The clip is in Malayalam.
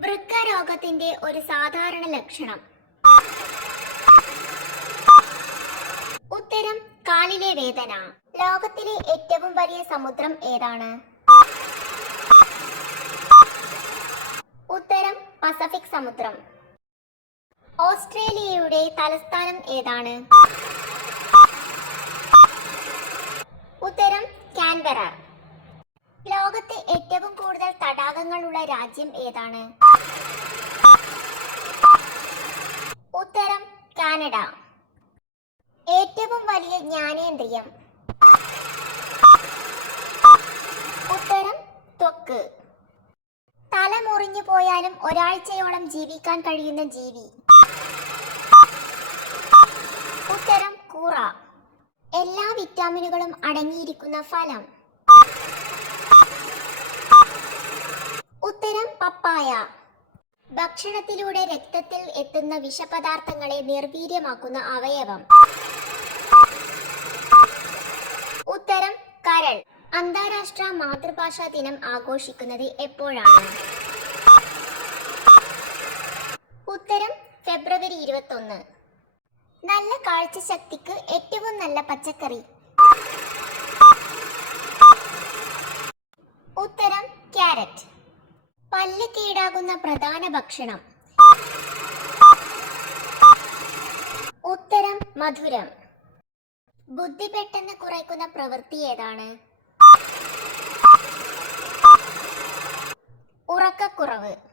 വൃക്കരോഗത്തിന്റെ ഒരു സാധാരണ ലക്ഷണം. ഉത്തരം കാലിലെ വേദന. ലോകത്തിലെ ഏറ്റവും വലിയ സമുദ്രം ഏതാണ്? ഉത്തരം പസഫിക് സമുദ്രം. ഓസ്ട്രേലിയയുടെ തലസ്ഥാനം ഏതാണ്? ഉത്തരം കാൻബറ. ലോകത്തെ ഏറ്റവും കൂടുതൽ തടാകങ്ങളുള്ള രാജ്യം ഏതാണ്? ഉത്തരം കാനഡ. ഏറ്റവും വലിയ ജ്ഞാനേന്ദ്രിയം? ഉത്തരം ത്വക്ക്. തല മുറിഞ്ഞു പോയാലും ഒരാഴ്ചയോളം ജീവിക്കാൻ കഴിയുന്ന ജീവി? ഉത്തരം കൂറ. എല്ലാ വിറ്റാമിനുകളും അടങ്ങിയിരിക്കുന്ന ഫലം? ഉത്തരം പപ്പായ. ഭക്ഷണത്തിലൂടെ രക്തത്തിൽ എത്തുന്ന വിഷപദാർത്ഥങ്ങളെ നിർവീര്യമാക്കുന്ന അവയവം? ഉത്തരം കരൾ. അന്താരാഷ്ട്ര മാതൃഭാഷാ ദിനം ആഘോഷിക്കുന്നത് എപ്പോഴാണ്? ഉത്തരം ഫെബ്രുവരി 21. നല്ല കാഴ്ചശക്തിക്ക് ഏറ്റവും നല്ല പച്ചക്കറി? ഉത്തരം ക്യാരറ്റ്. പല്ല് കേടാകുന്ന പ്രധാന ഭക്ഷണം? ഉത്തരം മധുരം. ബുദ്ധി പെട്ടെന്ന് കുറയ്ക്കുന്ന പ്രവൃത്തി ഏതാണ്? ഉറക്കക്കുറവ്.